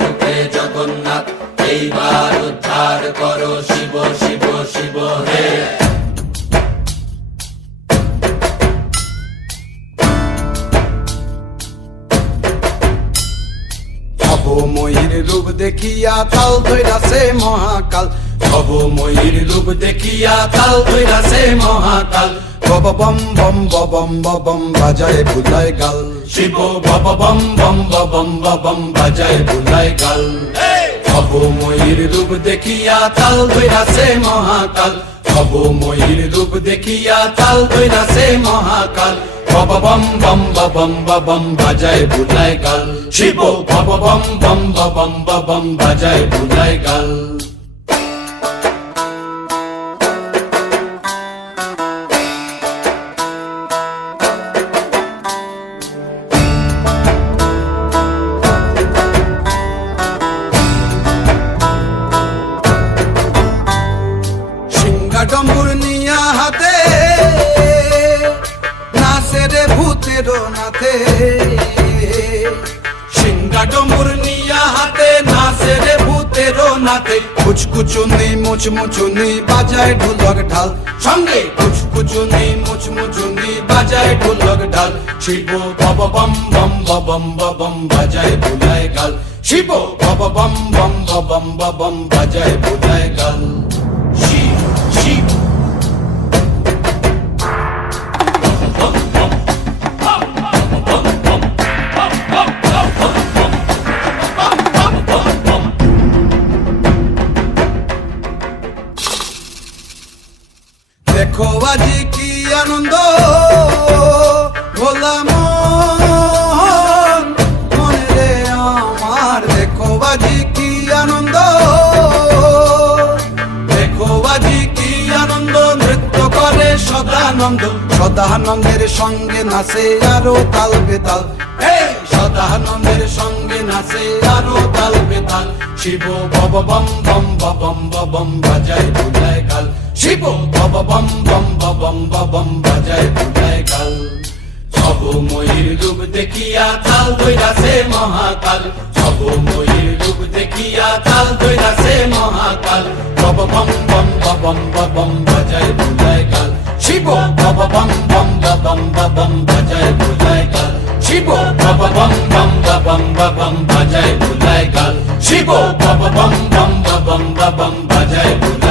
রূপে জগন্নাথ, এইবার উদ্ধার করো শিব শিব শিব হে। ভবময়ীর রূপ দেখিয়া তাল ধইরাছে মহাকাল, ভবময়ীর রূপ দেখিয়া তাল ধইরাছে মহাকাল। বব বম বম বম বম বাজায় বুলায় গাল, শিব বব বম বম বম বম বাজায় বুলায় গাল। ভবময়ীর রূপ দেখিয়া তাল ধইরাছে মহাকাল, ভবময়ীর রূপ দেখিয়া তাল ধইরাছে মহাকাল। বব বম বম বম বাজায় বুলায় গাল, শিব বব বম বম বম বাজায় বুলায় গাল। ডম্বুর নিয়া হাতে নাচে রে ভূতের নাথে, সিংহা ডমুর নিয়া হাতে নাচে রে ভূতের নাথে। কুচকুচুনি মুচমুচুনি বাজায় ঢোলক ঢাল, সঙ্গে কুচকুচুনি মুচমুচুনি বাজায় ঢোলক ঢাল। শিব বব বম বম বম বাজায় বুলায় গাল, শিব বব বম বম বম বাজায় বুলায় গাল। শিব শিব দেখো আজি কি আনন্দ ভোলা মনে রে আমার, দেখো আজি কি আনন্দ, দেখো আজি কি আনন্দ, নৃত্য করে সদানন্দ। সদানন্দের সঙ্গে নাচে আরো তাল বেতাল, সদানন্দের সঙ্গে নাচে আরো তাল বেতাল। শিব বব বম বম বাজায় বুলায় গাল, শিব বব বম বম বাজায় বুলায় গাল। ভবময়ীর রূপ দেখিয়া তাল ধইরাছে মহাকাল, ভবময়ীর রূপ দেখিয়া তাল ধইরাছে মহাকাল। বব বম বম বাজায় বুলায় গাল, শিব বব বম বম বাজায় বুলায় গাল, শিব বব বম বম বাজায় বুলায় গাল, শিব বব বম বম বাজায় বুলায়।